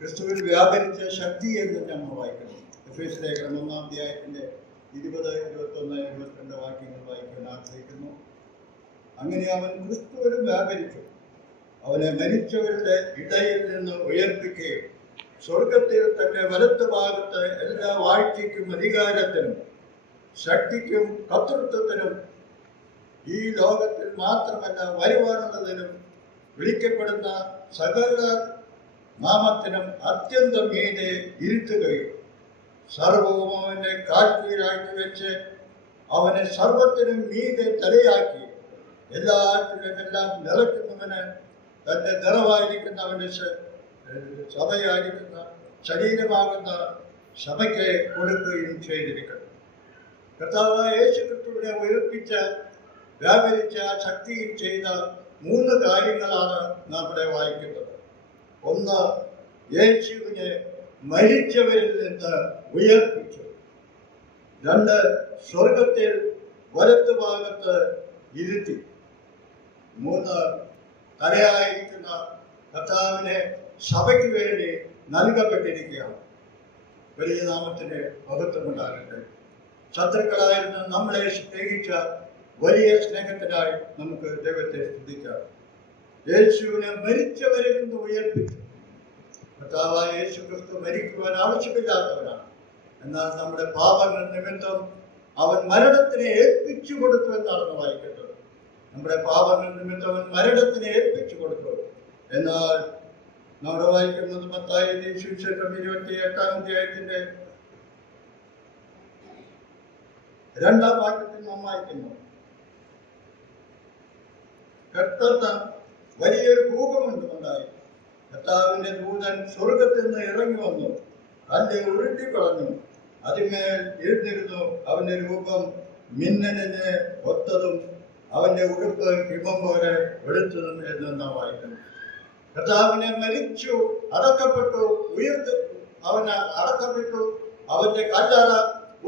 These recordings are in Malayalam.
ക്രിസ്തുവിൽ വ്യാപരിച്ച ശക്തി എന്ന് നമ്മൾ വായിക്കണം. എഫേസ്യ ലേഖനം 1-ാം അധ്യായത്തിന്റെ 20, 21, 22 വാക്യങ്ങൾ വായിക്കാൻ ആഗ്രഹിക്കുന്നു. അങ്ങനെ അവൻ ക്രിസ്തുവിലും വ്യാപരിച്ചു, അവനെ മരിച്ചവരുടെ ഇടയിൽ നിന്ന് ഉയർപ്പിക്കുകയും സ്വർഗത്തിൽ തന്റെ വലത്ത് ഭാഗത്ത് എല്ലാ വാഴ്ചയ്ക്കും അധികാരത്തിനും ശക്തിക്കും കർത്തൃത്വത്തിനും ഈ ലോകത്തിൽ മാത്രമല്ല വരുവാനുള്ളതിനും വിളിക്കപ്പെടുന്ന സകല നാമത്തിനും അത്യന്തം മീതെ ഇരുത്തുകയും സർവവും അവന്റെ കാൽക്കീഴാക്കി വെച്ച് അവനെ സർവത്തിനും മീതെ തലയാക്കി എല്ലാറ്റിലും എല്ലാം നിറയ്ക്കുന്നവന് തന്റെ നിറവായിരിക്കുന്ന അവന്റെ സഭയായിരിക്കുന്ന ശരീരമാകുന്ന സഭയ്ക്ക് കൊടുക്കുകയും ചെയ്തിരിക്കുന്നു. കർത്താവായ യേശു ക്രിസ്തുവിനെ ഉയർപ്പിച്ച വ്യാപരിച്ച ശക്തിയിൽ ചെയ്ത 3 കാര്യങ്ങളാണ് നാം ഇവിടെ വായിക്കുന്നത്. ഒന്ന്, യേശുവിനെ മരിച്ചവരിൽ നിന്ന് ഉയർപ്പിച്ചു. 2, സ്വർഗത്തിൽ വലത്ത് ഭാഗത്ത് ഇരുത്തി. 3, തലയായിരിക്കുന്ന കർത്താവിനെ സഭയ്ക്ക് വേണ്ടി നൽകപ്പെട്ടിരിക്കുകയാണ്. വലിയ നാമത്തിന് മഹത്വമുണ്ടാകട്ടെ. ശത്രുക്കളായിരുന്ന നമ്മളെ സ്നേഹിച്ച വലിയ സ്നേഹത്തിനായി നമുക്ക് ദൈവത്തെ സ്തുതിക്കാം. യേശുവിനെ മരിച്ചവരിൽ നിന്ന് ഉയർപ്പിച്ചു. കർത്താവായ യേശു ക്രിസ്തു മരിക്കുവാൻ ആവശ്യമില്ലാത്തവനാണ്. എന്നാൽ നമ്മുടെ പാപങ്ങൾ നിമിത്തം അവൻ മരണത്തിനെ ഏൽപ്പിച്ചു കൊടുത്തു എന്നാണ് വായിക്കുന്നത്. നമ്മുടെ പാപങ്ങൾ നിമിത്തം അവൻ മരണത്തിനെ ഏൽപ്പിച്ചു കൊടുത്തു. എന്നാൽ നമ്മൾ വായിക്കുന്നത് മത്തായി സുവിശേഷം 28-ാം അധ്യായത്തിന്റെ 2-ാം വാക്യത്തിൽ നാം വായിക്കുന്നു, പെട്ടെന്ന് വലിയൊരു ഭൂകമ്പമുണ്ടായി. കർത്താവിന്റെ ദൂതൻ സ്വർഗത്തിൽ നിന്ന് ഇറങ്ങി വന്നു, കല്ല് ഉരുട്ടിക്കളഞ്ഞു, അതിന്മേൽ ഇരുന്നിരുന്നു. അവന്റെ രൂപം മിന്നലിനെ ഒത്തതും അവന്റെ ഉടുപ്പ് ഹിമം പോലെ വെളുത്തതും എന്ന് നാം വായിക്കുന്നു. കർത്താവിനെ മരിച്ചു, അടക്കപ്പെട്ടു, അവന് അടക്കപ്പെട്ടു, അവന്റെ കല്ലറ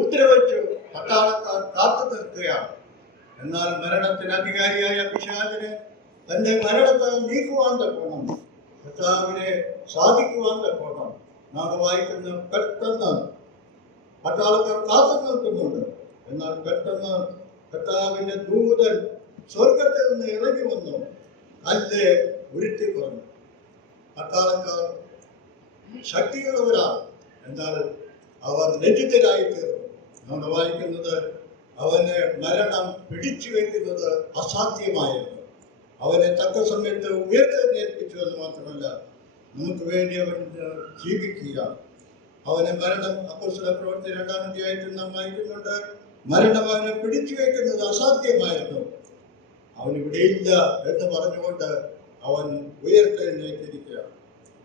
ഉത്തരവച്ചു പട്ടാളക്കാർ കാത്തു നിൽക്കുകയാണ്. എന്നാൽ മരണത്തിന് അധികാരിയായ പിശാചിനെ തന്റെ മരണത്താൽ നീക്കുവാൻ തക്കോണം, കർത്താവിനെ സാധിക്കുവാൻ തക്കോണം നാം വായിക്കുന്ന പെട്ടെന്ന് പട്ടാളക്കാർ കാത്തു നിൽക്കുന്നുണ്ട്. എന്നാൽ പെട്ടെന്ന് കർത്താവിന്റെ ദൂതൻ സ്വർഗത്തിൽ നിന്ന് ഇറങ്ങി വന്നു, കല്ല് ഉരുട്ടിക്കളഞ്ഞു. പട്ടാളക്കാർ ശക്തിയുള്ളവരാണ്, എന്നാൽ അവർ ലജ്ജിതരായി തീർന്നു. നമ്മൾ വായിക്കുന്നത് അവനെ മരണം പിടിച്ചു വയ്ക്കുന്നത് അസാധ്യമായിരുന്നു. അവനെ തക്ക സമയത്ത് ഉയർത്തെഴുന്നേൽപ്പിച്ചു എന്ന് മാത്രമല്ല, നമുക്ക് വേണ്ടി അവൻ ജീവിക്കുക. അവനെ മരണം അപ്പോസ്തല പ്രവൃത്തി 2-ാം അധ്യായത്തിൽ നാം വായിക്കുന്നുണ്ട്, മരണം അവനെ പിടിച്ചു വയ്ക്കുന്നത് അസാധ്യമായിരുന്നു. അവൻ ഇവിടെയില്ല എന്ന് പറഞ്ഞുകൊണ്ട് അവൻ ഉയർത്തെഴുന്നേറ്റിരിക്കുക.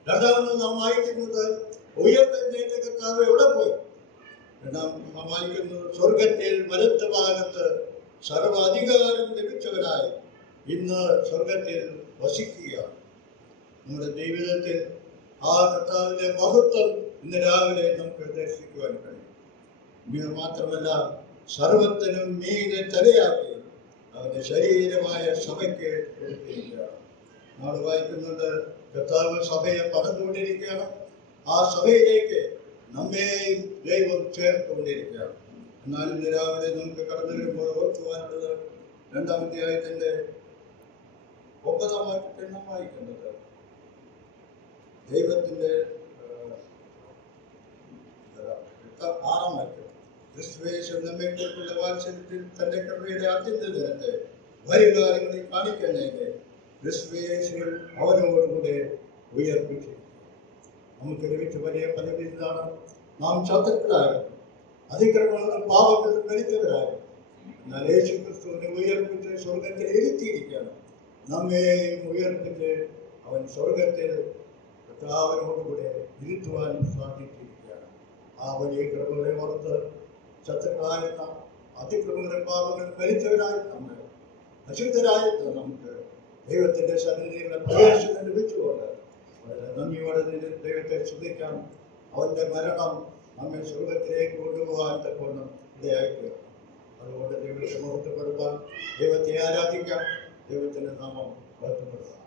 രണ്ടാമത് നാം വായിക്കുന്നത് ഉയർത്തെഴുന്നേറ്റ കർത്താവ് എവിടെ പോയി? നാം വായിക്കുന്നത് സ്വർഗത്തിൽ വലത്ത് ഭാഗത്ത് സർവ അധികാരം ലഭിച്ചവരായി ഇന്ന് സ്വർഗത്തിൽ വസിക്കുക. നമ്മുടെ ജീവിതത്തിൽ ആ കർത്താവിന്റെ മഹത്വം ഇന്ന് രാവിലെ നമുക്ക് ദർശിക്കുവാൻ കഴിയും. ഇത് മാത്രമല്ല, സർവത്തിനും മീതെ തലയാക്കി അവന്റെ ശരീരമായ സഭയ്ക്ക് എടുത്തിരിക്കുക. നാം വായിക്കുന്നുണ്ട്, കർത്താവ് സഭയെ പടർന്നുകൊണ്ടിരിക്കുകയാണ്. ആ സഭയിലേക്ക് നമ്മെയും ദൈവം ചേർത്തുകൊണ്ടിരിക്കുകയാണ്. എന്നാൽ ഇന്ന് രാവിലെ നമുക്ക് കടന്നു വരുമ്പോൾ ഓർക്കുവാനുള്ളത് 2-ാം അധ്യായത്തിന്റെ 9-ാം വാക്യത്തിൽ നാം വായിക്കുന്നത്, ദൈവത്തിന്റെ 6-ാം വാക്യം, ക്രിസ്തുയേശു നമ്മെക്കുറിച്ചുള്ള വാത്സല്യത്തിൽ തന്റെ കൃപയുടെ അത്യന്ത ദിനത്തെ വരുകാലങ്ങളിൽ കാണിക്കുന്നതിന് ക്രിസ്തുയേശുവിൽ അവനോടുകൂടെ ഉയർപ്പിച്ചു. നമുക്ക് ലഭിച്ച വലിയ പദവി ഇതാണ്. നാം ശത്രുക്കളായിരുന്നു, അതിക്രമങ്ങളും പാപങ്ങളും മരിച്ചവരായിരുന്നു. എന്നാൽ യേശു ക്രിസ്തുവിനെ ഉയർപ്പിച്ച് സ്വർഗത്തിൽ ഇരുത്തിയിരിക്കുകയാണ്. നമ്മെയും ഉയർപ്പിച്ച് അവൻ സ്വർഗത്തിൽ കർത്താവിനോടുകൂടെ ഇരുത്തുവാൻ സാധിച്ചിരിക്കുകയാണ്. ആ വലിയ കൃപകളെ ഓർത്ത് ശത്രുക്കളായിരുന്ന അതിക്രമങ്ങളും പാപങ്ങളും മരിച്ചവരായി നമ്മൾ അശുദ്ധരായിരുന്ന നമുക്ക് ദൈവത്തിന്റെ സന്നിധിയിലുള്ള പ്രവേശനം ലഭിച്ചുകൊണ്ട് വളരെ നന്ദിയോടെ ദൈവത്തെ സ്തുതിക്കാം. അവന്റെ മരണം നമ്മെ സ്വർഗത്തിലേക്ക് കൊണ്ടുപോകാൻ തക്കവണ്ണം ഇടയാക്കുക. അതുകൊണ്ട് ദൈവത്തെ മഹത്വപ്പെടുത്താൻ, ദൈവത്തെ ആരാധിക്കാം, ദൈവത്തിന്റെ നാമം മഹത്വപ്പെടുത്താം.